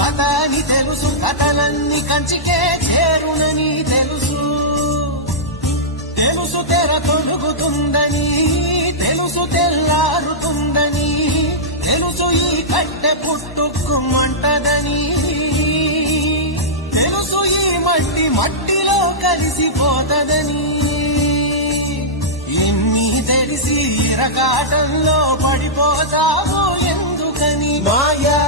కథ అని తెలుసు, కథలన్నీ కంచికే చేరునని తెలుసు. తెలుసు తెర తొలుగుతుందని, తెలుసు తెల్లారుతుందని, తెలుసు ఈ కట్టె పుట్టుకుమంటదని, తెలుసు ఈ మట్టి మట్టిలో కలిసిపోతదని. ఎన్ని తెలిసి ఇరగాటంలో పడిపోతామో ఎందుకని మాయా